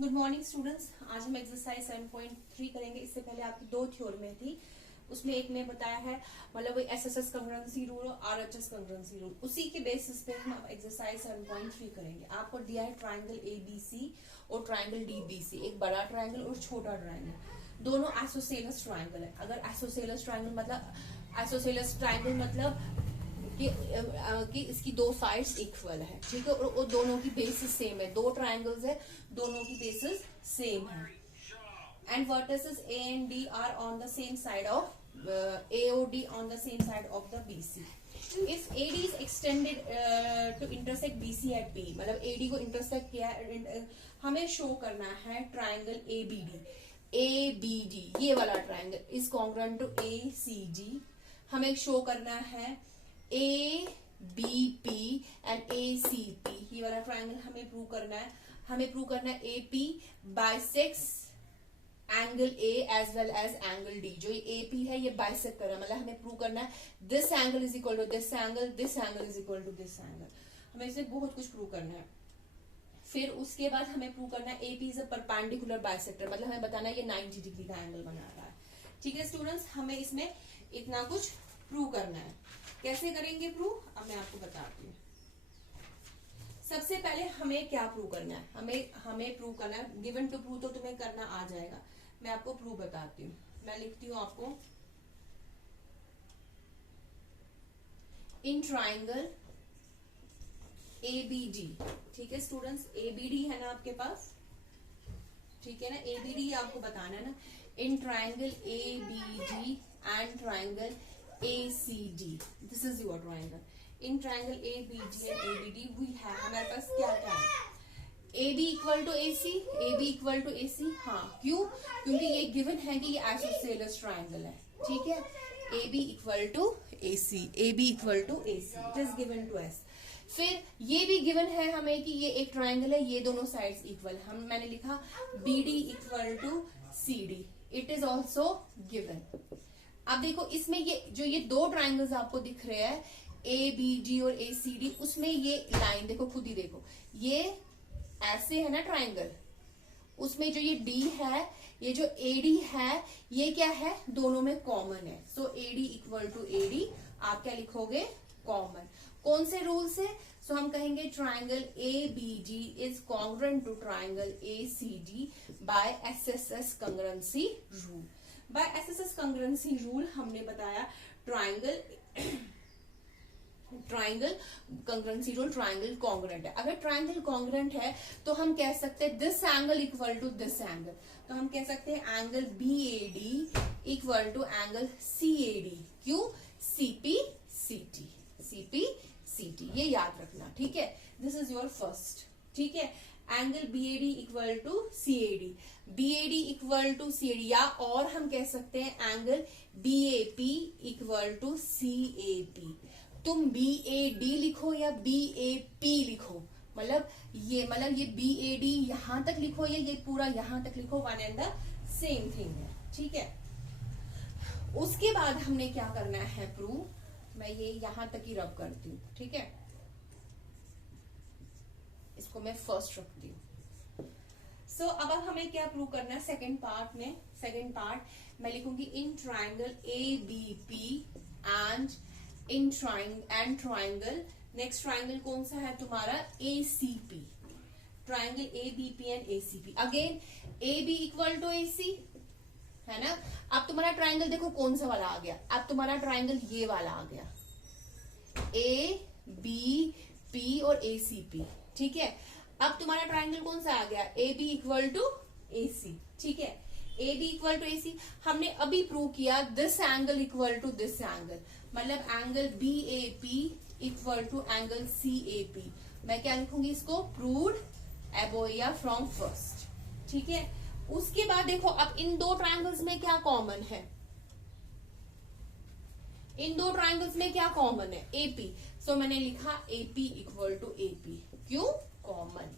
Good morning students. आज हम exercise 7.3 करेंगे। इससे पहले आपकी दो थ्योरम थी, उसमें एक में बताया है मतलब एसएसएस कंकरेंसी रूल और आरएचएस कंकरेंसी रूल। उसी के बेसिस पे हम अब एक्सरसाइज 7.3 करेंगे। आपको दिया है ट्राइंगल एबीसी और ट्राइंगल डीबीसी, एक बड़ा ट्राइंगल और छोटा ट्राइंगल, दोनों आइसोसेलेस ट्राइंगल है। अगर आइसोसेलेस ट्राइंगल मतलब कि इसकी दो साइड्स इक्वल है, ठीक है, और दोनों की बेसिस सेम है। दो ट्राइंगल्स है, दोनों की बेसिस सेम है, and vertices A and D R on the same side of AOD on the same side of the BC. If AD is extended to intersect BC at P, मतलब AD को intersect किया हमें show करना है triangle ABD, ये वाला triangle is congruent to ACG। हमें show करना है ABP एंड ACP, ये वाला ट्राइंगल हमें प्रूव करना है। हमें प्रूव करना है AP bisects angle A as well as angle D। जो ये AP है ये बाइसेक्ट कर रहा है, मतलब हमें प्रूव करना है this angle is equal to this angle, this angle is equal to this angle. हमें इसे बहुत कुछ प्रूव करना है। फिर उसके बाद हमें प्रूव करना है AP is a perpendicular bisector, मतलब हमें बताना है ये 90 डिग्री का एंगल बना रहा है। ठीक है स्टूडेंट्स, हमें इसमें इतना कुछ प्रूव करना है। कैसे करेंगे प्रूव, अब मैं आपको बताती हूँ। सबसे पहले हमें क्या प्रूव करना है, हमें प्रूव करना है। गिवन टू प्रूव तो तुम्हें करना आ जाएगा, मैं आपको प्रूव बताती हूँ। मैं लिखती हूँ आपको, इन ट्राइंगल ABD, ठीक है स्टूडेंट्स, ABD है ना आपके पास, ठीक है ना, ABD आपको बताना है ना। In triangle ABD and triangle ACD, this is your triangle. In triangle ABD and ABD we है, हमारे पास क्या क्या है, AB equal to AC, AB equal to AC। हाँ, क्यों? क्योंकि ये गिवन है कि ये आइसोसेलेस ट्राइंगल है, ठीक है। AB equal to AC, AB equal to AC, it is given to S। फिर ये भी गिवन है हमें कि ये एक ट्राइंगल है, ये दोनों साइड्स इक्वल। मैंने लिखा BD equal to CD, it is also given. अब देखो इसमें ये दो ट्राइंगल्स आपको दिख रहे हैं ABD और ACD, उसमें ये लाइन देखो, खुद ही देखो, ये ऐसे है ना ट्राइंगल, उसमें जो ये D है, ये जो AD है, ये क्या है, दोनों में कॉमन है। सो AD इक्वल टू AD आप क्या लिखोगे, कॉमन। कौन से रूल से? सो हम कहेंगे triangle ABD is congruent to triangle ACD by SSS congruency rule. By SSS congruency rule हमने बताया triangle congruency rule, triangle congruent है। अगर ट्राइंगल कॉन्ग्रुएंट है तो हम कह सकते हैं this angle equal to this angle, तो हम कह सकते हैं angle BAD equal to angle CAD। क्यों? CP CT, ये याद रखना, ठीक है। दिस इज योर फर्स्ट, ठीक है। Angle BAD equal to CAD, BAD equal to CAD, या और हम कह सकते हैं angle BAP equal to CAP। तुम BAD लिखो या BAP लिखो, मतलब ये BAD यहां तक लिखो या ये पूरा यहां तक लिखो, one and the same thing है, ठीक है। उसके बाद हमने क्या करना है प्रूव, मैं ये यहां तक ही रब करती हूँ, ठीक है। इसको मैं फर्स्ट रखती हूँ। सो अब हमें क्या प्रूव करना है सेकंड पार्ट में। सेकंड पार्ट मैं लिखूंगी in triangle ABP and in triangle, next triangle कौन सा है तुम्हारा, ACP। Triangle ABP and ACP, again AB equal to AC है ना। अब तुम्हारा ट्राइंगल देखो कौन सा वाला आ गया, अब तुम्हारा ट्राइंगल ये वाला आ गया, ABP और ACP, ठीक है। अब तुम्हारा ट्राइंगल कौन सा आ गया, AB इक्वल टू AC, ठीक है। AB इक्वल टू AC हमने अभी प्रूव किया this angle equal to this angle, मतलब angle BAP equal to angle CAP। मैं क्या लिखूंगी इसको, प्रूव्ड अबव या फ्रॉम फर्स्ट, ठीक है। उसके बाद देखो अब इन दो ट्राइंगल्स में क्या कॉमन है, इन दो ट्राइंगल्स में क्या कॉमन है, AP। सो मैंने लिखा AP इक्वल टू AP, क्यों, कॉमन,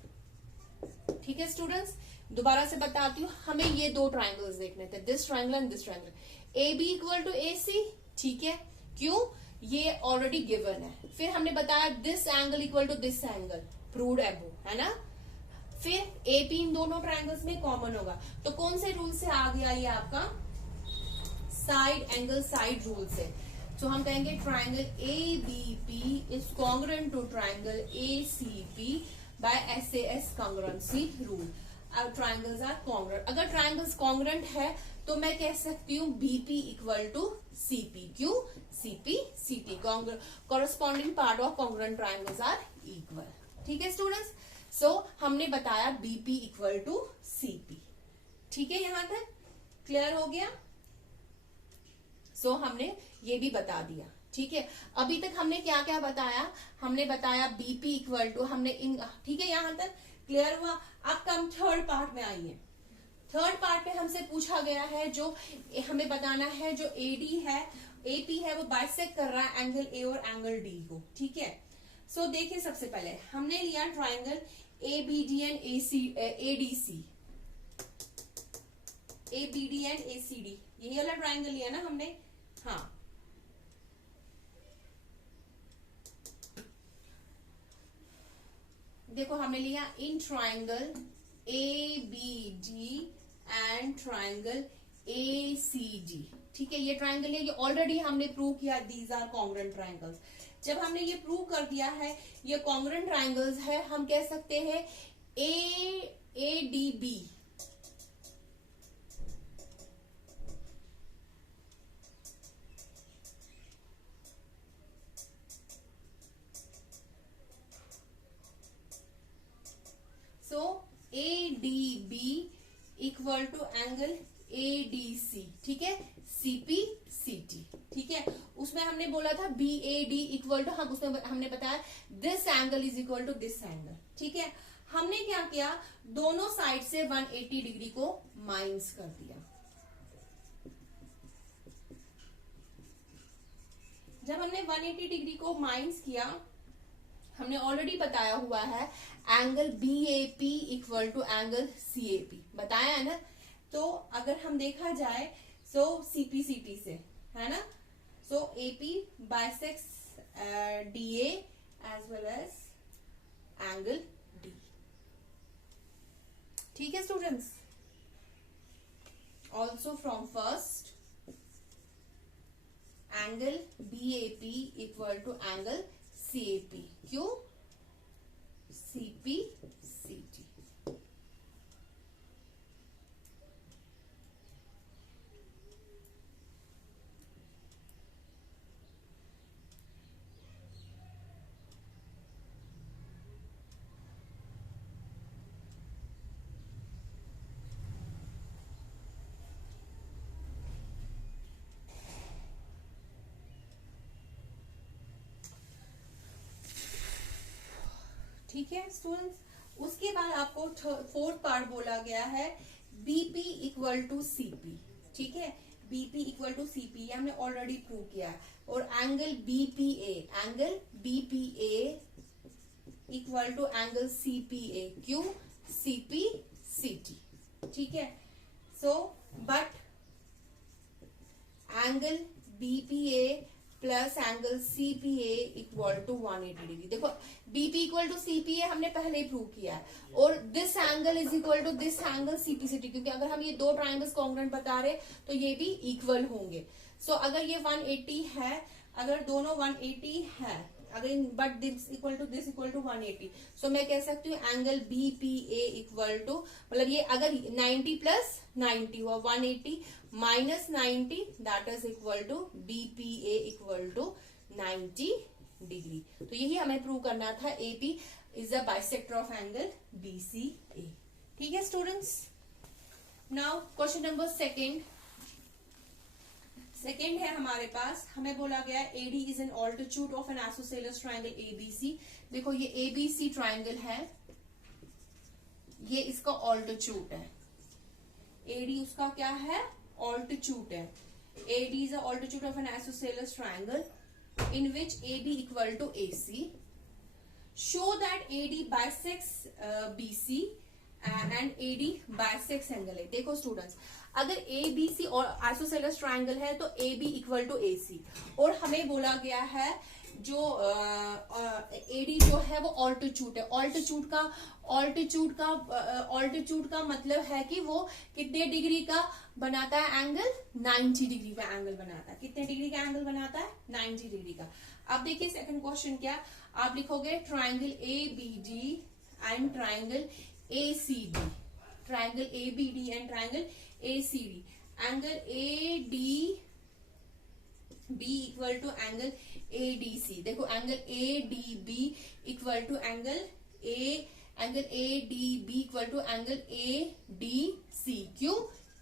ठीक है स्टूडेंट्स। दोबारा से बताती हूँ, हमें ये दो ट्राइंगल्स देखने थे, this triangle and this triangle. AB equal to AC, ठीक है, क्यों, ये ऑलरेडी गिवन है। फिर हमने बताया this angle equal to this angle, proved above, है ना। फिर AP इन दोनों ट्राइंगल्स में कॉमन होगा, तो कौन से रूल से आ गया ये आपका साइड एंगल साइड रूल से। तो हम कहेंगे triangle ABP is congruent to triangle ACP by SAS congruency rule. अब ट्राइंगल्स आर कॉन्ग्रुएंट, अगर ट्राइंगल्स कॉन्ग्रुएंट है तो मैं कह सकती हूँ BP इक्वल टू CP। क्यों? CP CT corresponding part of congruent triangles are equal. ठीक है स्टूडेंट्स, सो हमने बताया BP इक्वल टू CP। ठीक है, यहां तक क्लियर हो गया। सो हमने ये भी बता दिया। ठीक है, अभी तक हमने क्या क्या बताया, हमने बताया BP इक्वल टू, हमने इन, ठीक है, यहां तक क्लियर हुआ। अब हम थर्ड पार्ट में आइए। थर्ड पार्ट में हमसे पूछा गया है, जो हमें बताना है जो AD है AP है वो बाइसेक्ट कर रहा है एंगल A और एंगल D को। ठीक है, सो देखिए सबसे पहले हमने लिया triangle ABD and ADC, ABD and ACD, यही वाला ट्राइंगल लिया ना हमने। हाँ, देखो हमने लिया इन triangle ABD and triangle ACD। ठीक है, ये ट्राइंगल है, ये ऑलरेडी हमने प्रूव किया दीज आर कॉन्ग्रुएंट ट्राइंगल्स। जब हमने ये प्रूव कर दिया है ये कॉन्ग्रुएंट ट्राइंगल्स है, हम कह सकते हैं ADB so ADB equal to angle ADC। ठीक है, CP CT। ठीक है, उसमें हमने बोला था BAD इक्वल टू, हम उसमें हमने बताया this angle is equal to this angle. ठीक है, हमने क्या किया, दोनों साइड से 180 डिग्री को माइनस कर दिया। जब हमने 180 डिग्री को माइनस किया, हमने ऑलरेडी बताया हुआ है angle BAP equal to angle CAP, बताया है ना। तो अगर हम देखा जाए सो CP CT से, है ना, so AP bisects DA as well as angle D। ठीक है students, also from first angle BAP equal to angle CAP। क्यों? CP CT। ठीक है स्टूडेंट्स, उसके बाद आपको फोर्थ पार्ट बोला गया है BP इक्वल टू CP। ठीक है, BP इक्वल टू CP ये हमने ऑलरेडी प्रूव किया है। और angle BPA equal to angle CPA। क्यों? CP CT। ठीक है, so but angle BPA plus angle CPA equal to 180 degree. देखो BP इक्वल टू CPA हमने पहले ही प्रूव किया है, और this angle is equal to this angle CP CT, क्योंकि अगर हम ये दो ट्राइंगल्स कॉन्ग्रुएंट बता रहे तो ये भी इक्वल होंगे। सो अगर ये 180 है, अगर दोनों 180 है, अगर बट दिस इक्वल टू 180, सो मैं कह सकती हूँ एंगल BPA इक्वल टू, मतलब ये अगर 90 प्लस 90 हुआ 180 minus 90 that is equal to BPA equal to 90 degree. तो यही हमें प्रूव करना था, AP is the bisector of angle BCA। ठीक है students, now question number second है हमारे पास, हमें बोला गया AD is an altitude of an isosceles triangle ABC। देखो ये ABC ट्राइंगल है, ये इसका ऑल्टीट्यूड है, AD उसका क्या है, ऑल्टीट्यूड है। AD is the altitude of an isosceles triangle in which AB equal to AC. Show that AD bisects BC and AD bisects angle है। देखो स्टूडेंट्स, अगर ए बी सी और आइसोसेलेस ट्राइंगल है तो ए बी इक्वल टू ए सी, और हमें बोला गया है जो एडी जो है वो ऑल्टीट्यूड है। ऑल्टीट्यूड का मतलब है कि वो कितने डिग्री का बनाता है एंगल, 90 डिग्री का एंगल बनाता है। कितने डिग्री का एंगल बनाता है, 90 डिग्री का। अब देखिए सेकंड क्वेश्चन क्या, आप लिखोगे triangle A B D and triangle A C D, triangle A B D and triangle A C D, angle A D B equal to angle A D C. देखो angle A D B equal to angle A D B equal to angle A D C. क्यों,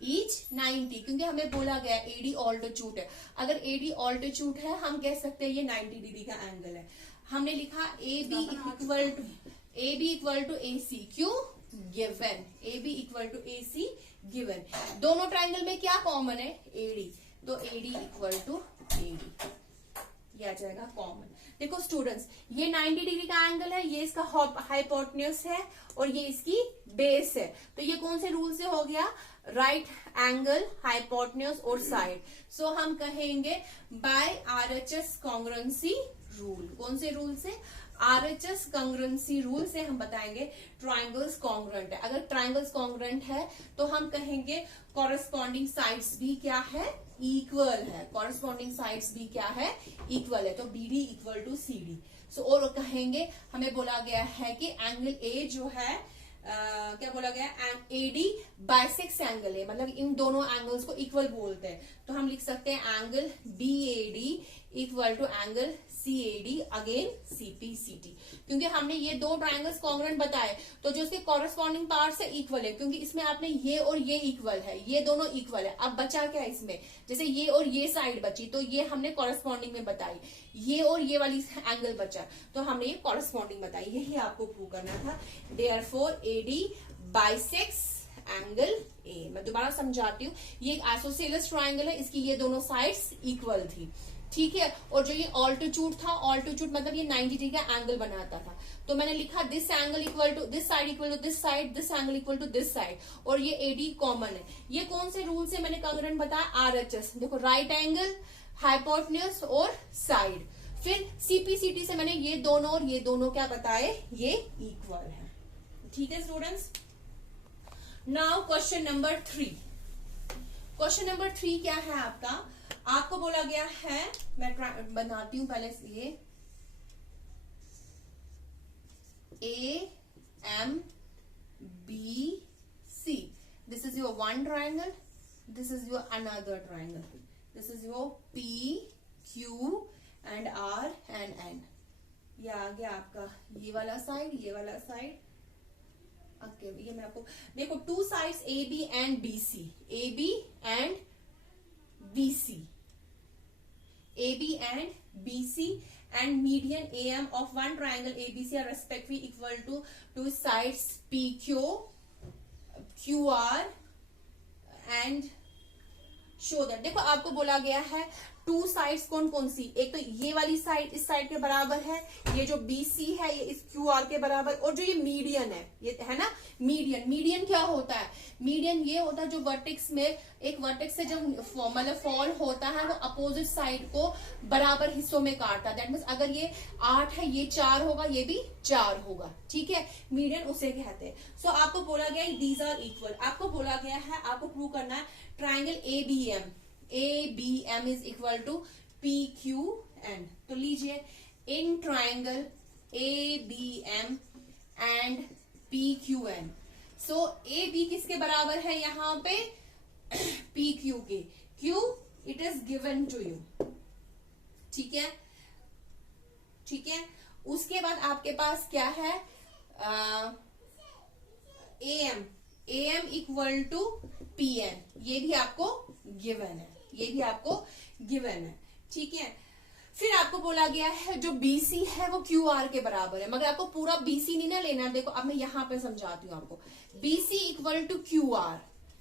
each 90, क्योंकि हमें बोला गया AD altitude है। अगर AD altitude है हम कह सकते हैं ये 90 डिग्री का एंगल है। हमने लिखा A B equal to A C, क्यों, given, A B equal to A C given. दोनों ट्राइंगल में क्या कॉमन है, एडी, तो एडी इक्वल टू एडी, ये आ जाएगा कॉमन। देखो स्टूडेंट्स, ये 90 डिग्री का एंगल है, ये इसका हाइपोटेन्यूज है और ये इसकी बेस है। तो ये कौन से रूल से हो गया, राइट एंगल, हाइपोटेन्यूज और साइड। सो हम कहेंगे बाय आरएचएस कॉन्ग्रुएंसी रूल। कौन से रूल से, आरएचएस कॉन्ग्रुएंसी रूल से हम बताएंगे ट्राइंगल्स कॉन्ग्रुएंट है। अगर ट्राइंगल्स कॉन्ग्रुएंट है तो हम कहेंगे कॉरेस्पॉन्डिंग साइड्स भी क्या है, इक्वल है। कॉरेस्पॉन्डिंग साइड्स भी क्या है, इक्वल है। तो बीडी इक्वल टू सीडी। सो और कहेंगे, हमें बोला गया है कि एंगल ए जो है क्या बोला गया, एडी बाइसेक्स एंगल है, मतलब इन दोनों एंगल्स को इक्वल बोलते हैं। तो हम लिख सकते हैं angle B A D equal to angle C A D again CPCT, क्योंकि हमने ये दो ट्राइंगल्स कॉन्ग्रुएंट बताए तो जो उसके कॉरेस्पॉन्डिंग पार्ट्स है इक्वल है, क्योंकि इसमें आपने ये और ये इक्वल है, ये दोनों इक्वल है। अब बचा क्या इसमें, जैसे ये और ये साइड बची तो ये हमने कॉरेस्पॉन्डिंग में बताई, ये और ये वाली एंगल बचा तो हमने ये कॉरेस्पॉन्डिंग बताई। यही आपको प्रूव करना था। Therefore AD bisects angle A. मैं दोबारा समझाती हूँ, ये एक आइसोसेलेस ट्राइंगल है, इसकी ये दोनों साइड्स इक्वल थी, ठीक है। और जो ये ऑल्टीट्यूड था, ऑल्टीट्यूड मतलब ये 90 डिग्री का एंगल बनाता था। तो मैंने लिखा this angle equal to this side equal to this side, this angle equal to this side, और ये एडी कॉमन है। ये कौन से रूल से मैंने कॉन्ग्रुएंट बताया, आरएचएस। देखो राइट एंगल, हाइपोटेन्यूज और साइड। फिर CPCT से मैंने ये दोनों और ये दोनों क्या बताए, ये इक्वल है, ठीक है students. Now question number 3। Question number 3 क्या है आपका, आपको बोला गया है, मैं बनाती हूं पहले से, ये AMBC, this is your one triangle, this is your another triangle, this is your PQ and R and N। ये आ गया आपका ये वाला साइड, ये वाला साइड। ओके ये मैं आपको देखो, two sides AB and BC, AB and BC, AB and BC and median AM of one triangle ABC are respectively equal to two sides PQ, QR and show that। देखो आपको बोला गया है two sides कौन कौन सी, एक तो ये वाली साइड इस साइड के बराबर है, ये जो BC है ये इस QR के बराबर, और जो ये मीडियन है, ये है ना मीडियन क्या होता है, मीडियन ये होता है जो वर्टेक्स में, एक वर्टेक्स से जब मतलब फॉल होता है वो अपोजिट साइड को बराबर हिस्सों में काटता है। दैट मीन्स अगर ये 8 है, ये 4 होगा, ये भी 4 होगा, ठीक है, मीडियन उसे कहते हैं। सो आपको बोला गया है दीज आर इक्वल। आपको बोला गया है, आपको प्रूव करना है triangle ABM is equal to PQN। तो लीजिए, in triangle ABM and PQN, so AB किसके बराबर है यहाँ पे, PQ के। Q it is given to you, ठीक है, ठीक है। उसके बाद आपके पास क्या है, AM इक्वल टू PN, ये भी आपको गिवन है, ये भी आपको गिवन है, ठीक है। फिर आपको बोला गया है जो BC है वो QR के बराबर है, मगर आपको पूरा BC नहीं ना लेना। देखो अब मैं यहां पे समझाती हूँ आपको। BC इक्वल टू QR,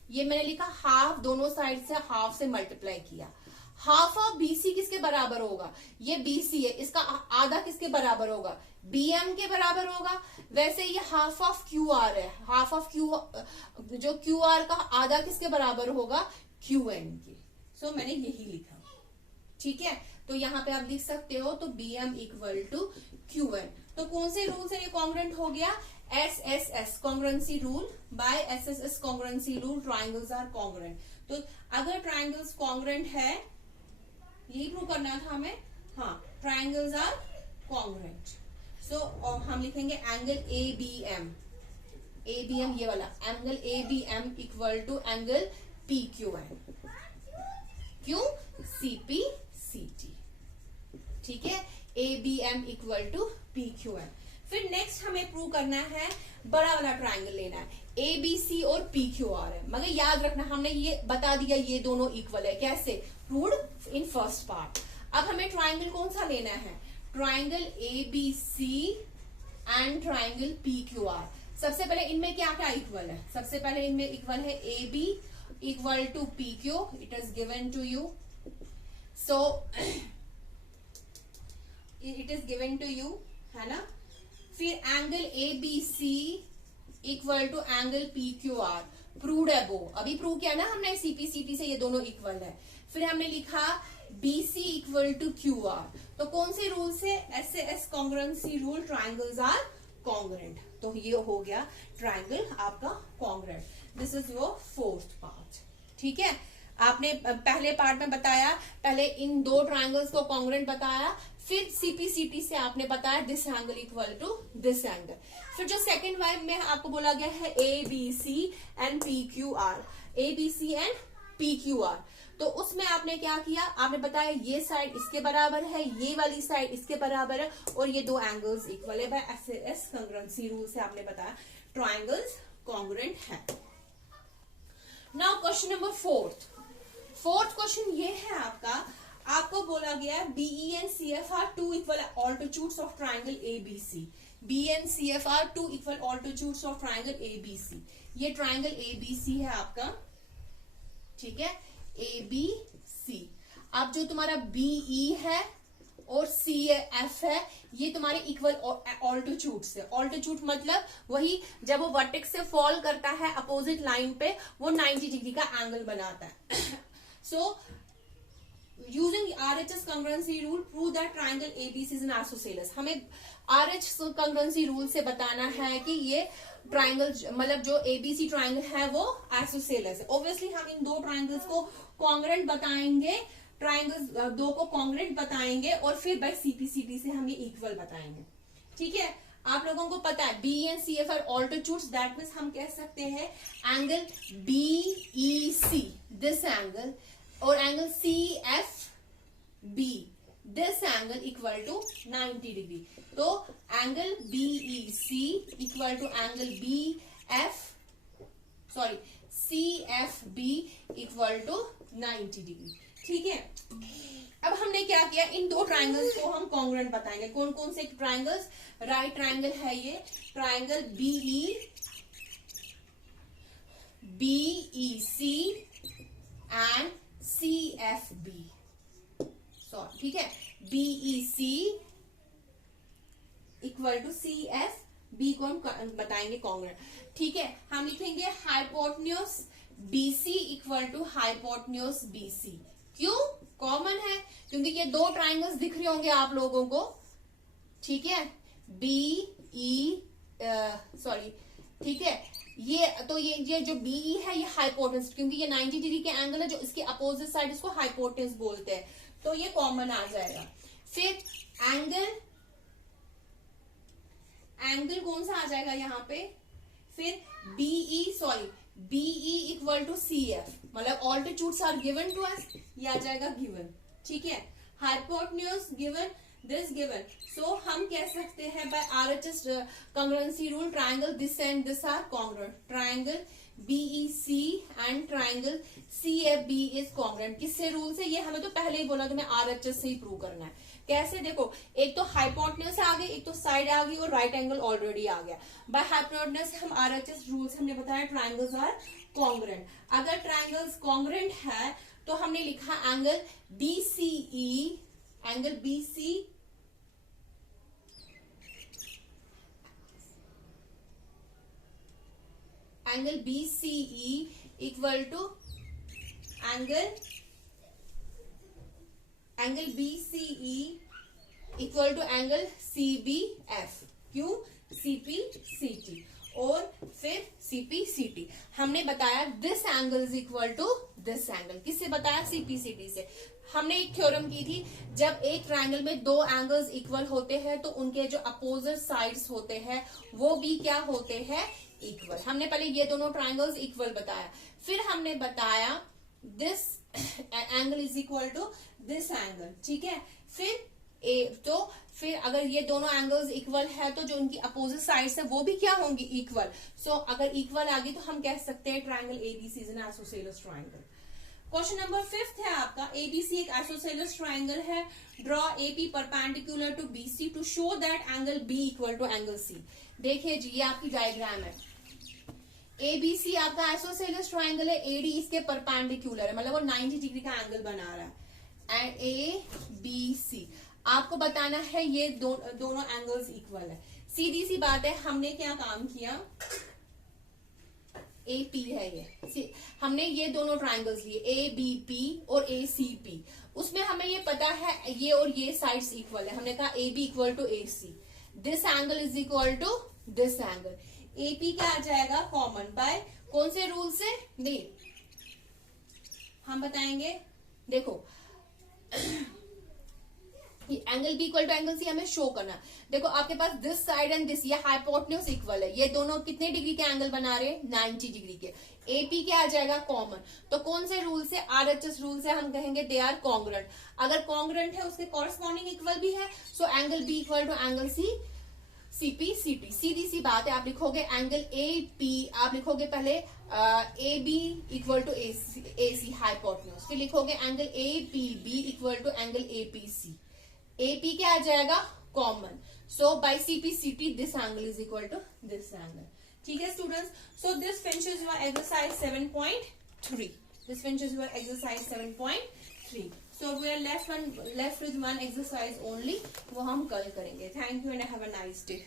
ये मैंने लिखा हाफ, दोनों साइड से हाफ से मल्टीप्लाई किया। हाफ ऑफ BC किसके बराबर होगा, ये BC है, इसका आधा किसके बराबर होगा, BM के बराबर होगा। वैसे ये हाफ ऑफ QR है, हाफ ऑफ जो QR का आधा किसके बराबर होगा, QN के। सो मैंने यही लिखा, ठीक है। तो यहाँ पे आप लिख सकते हो, तो BM इक्वल टू QN। तो कौन से रूल से ये कॉन्ग्रुएंट हो गया, SSS congruency rule by SSS congruency rule, triangles are congruent. तो अगर ट्राइंगल्स कॉन्ग्रुएंट है, यही प्रूव करना था हमें, हाँ, ट्राइंगल्स आर कॉन्ग्रुएंट। सो हम लिखेंगे एंगल ABM, ABM ये वाला angle ABM equal to angle PQN, क्यों, CPCT, ठीक है। ABM equal to PQN। फिर नेक्स्ट हमें प्रूव करना है, बड़ा वाला ट्राइंगल लेना है, ABC और PQR है, मगर याद रखना हमने ये बता दिया ये दोनों इक्वल है, कैसे, प्रूव्ड इन फर्स्ट पार्ट। अब हमें ट्राइंगल कौन सा लेना है, triangle ABC and triangle PQR। सबसे पहले इनमें क्या क्या इक्वल है, सबसे पहले इनमें इक्वल है AB equal to PQ, it is given to you, so it is given to you, है ना। फिर angle ABC equal to angle PQR, proved है वो, अभी प्रूव किया ना हमने CPCT से, ये दोनों इक्वल है। फिर हमने लिखा BC इक्वल टू QR, तो कौन से रूल से, SSS congruency rule, triangles are congruent. तो ये हो गया ट्राइंगल आपका congruent. This is your fourth part, ठीक है। आपने पहले पार्ट में बताया, पहले इन दो ट्राइंगल्स को कॉन्ग्रुएंट बताया, फिर CPCT से आपने बताया this angle equal to this angle. फिर जो सेकंड वाइब में आपको बोला गया है ABC and PQR, ABC and PQR, तो उसमें आपने क्या किया, आपने बताया ये साइड इसके बराबर है, ये वाली साइड इसके बराबर है, और ये दो एंगल्स इक्वल है। बाय SSS कॉन्ग्रुएंसी रूल से आपने बताया ट्राइंगल्स कॉन्ग्रुएंट है। Now question number fourth question ये है आपको बोला गया है BE and CF are two equal altitudes of triangle ABC। BE and CF are two equal altitudes of triangle ABC। ये ट्राइंगल ABC है आपका, ठीक है, ABC। अब जो तुम्हारा BE है और CF है, ये तुम्हारे इक्वल ऑल्टीट्यूड्स है। ऑल्टीट्यूड मतलब वही जब वो वर्टेक्स से फॉल करता है अपोजिट लाइन पे, वो 90 डिग्री का एंगल बनाता है। So using RHS congruency rule prove that triangle ABC is an isosceles. हमें RHS कॉन्ग्रुएंसी रूल से बताना है कि ये ट्राइंगल मतलब जो ABC ट्राइंगल है वो आइसोसेलेस है। ऑब्वियसली हम इन दो ट्राइंगल्स को कॉन्ग्रुएंट बताएंगे, ट्राइंगल्स दो को कॉन्ग्रुएंट बताएंगे, और फिर बाय CPCT से हम ये इक्वल बताएंगे, ठीक है। आप लोगों को पता है BE and CF are altitudes, that means हम कह सकते हैं एंगल BEC दिस एंगल और angle CFB this angle equal to 90 degree. तो angle BEC equal to angle CFB equal to 90 degree, ठीक है। अब हमने क्या किया, इन दो ट्राइंगल्स को हम कॉन्ग्रुएंट बताएंगे। कौन कौन से ट्राइंगल्स, राइट ट्राइंगल है ये triangle BEC and CFB, sorry, ठीक है, BEC इक्वल टू CFB को हम बताएंगे कॉन्ग्रुएंट, ठीक है। हम लिखेंगे hypotenuse BC equal to hypotenuse BC। क्यों, कॉमन है, क्योंकि ये दो ट्राइंगल्स दिख रहे होंगे आप लोगों को, ठीक है, ठीक है। ये जो BE है ये हाइपोटेन्यूज, क्योंकि ये 90 डिग्री के एंगल है, जो इसके अपोजिट साइड इसको हाइपोटेन्यूज बोलते हैं, तो ये कॉमन आ जाएगा। फिर एंगल कौन सा आ जाएगा यहाँ पे, फिर BE इक्वल टू CF, मतलब altitudes are given to us, ये आ जाएगा गिवन, ठीक है। Hypotenuse given, this given, so हम कह सकते हैं by RHS congruency rule triangle this and this are congruent, triangle BEC and triangle CFB is congruent. किससे रूल से, ये हमें तो पहले ही बोला, तुम्हें RHS से ही प्रूव करना है। कैसे, देखो, एक तो हाइपोटेन्यूज आ गई, एक तो साइड आ गई, और राइट एंगल ऑलरेडी आ गया। बाय हाइपोटेन्यूज हम RHS रूल से हमने बताया ट्राइंगल्स आर कॉन्ग्रुएंट। अगर ट्राइंगल्स कॉन्ग्रुएंट है तो हमने लिखा angle BCE, angle BC angle BCE equal to angle BCE equal to angle CBF। क्यों? CPCT और फिर CPCT। हमने बताया this angle is equal to this angle. किससे बताया? CPCT से। हमने एक थ्योरम की थी, जब एक ट्रायंगल में दो एंगल्स इक्वल होते हैं तो उनके जो अपोजिट साइड्स होते हैं वो भी क्या होते हैं? इक्वल। हमने पहले ये दोनों ट्रायंगल्स इक्वल बताया, फिर हमने बताया this angle is equal to this angle. ठीक है, फिर अगर ये दोनों एंगल्स इक्वल है तो जो उनकी अपोजिट साइड्स है वो भी क्या होंगी? इक्वल। सो अगर इक्वल आ गई तो हम कह सकते हैं triangle ABC is an isosceles triangle. Question number 5 है आपका, ABC एक आइसोसेलेस ट्रायंगल है। Draw AP perpendicular to BC to show that angle B equal to angle C। देखिए जी, ये आपकी डायग्राम है। ABC आपका आइसोसेलेस ट्रायंगल है, AD इसके परपेंडिकुलर है, मतलब वो 90 डिग्री का एंगल बना रहा है। एंड ABC आपको बताना है ये दोनों एंगल्स इक्वल है। सीधी सी बात है, हमने क्या काम किया? AP है ये, हमने ये दोनों ट्रायंगल्स लिए ABP और ACP। उसमें हमें ये पता है ये और ये साइड्स इक्वल है। हमने कहा AB equal to AC, this angle is equal to this angle. AP क्या आ जाएगा? कॉमन बाय कौन से रूल से? नहीं, हम बताएंगे। देखो angle B equal to angle C हमें शो करना। देखो आपके पास दिस साइड एंड दिस, ये हाइपोटेन्यूज इक्वल है। ये दोनों कितने डिग्री के एंगल बना रहे हैं? 90 डिग्री के। AP क्या आ जाएगा? कॉमन। तो कौन से रूल से? RHS रूल से हम कहेंगे दे आर कॉन्ग्रुएंट। अगर कॉन्ग्रुएंट है उसके कॉरस्पॉन्डिंग इक्वल भी है, सो angle B equal to angle C, CPCT। सीधी सी बात है, आप लिखोगे एंगल AP, आप लिखोगे पहले AB equal to AC hypotenuse, फिर लिखोगे angle APB equal to angle APC। AP क्या आ जाएगा? Common. So by CPCT this angle is equal to this angle. ठीक है students, so this finishes your exercise 7.3। This finishes your exercise 7.3। So we are left with one exercise only, वो हम कल करेंगे। Thank you and have a nice day.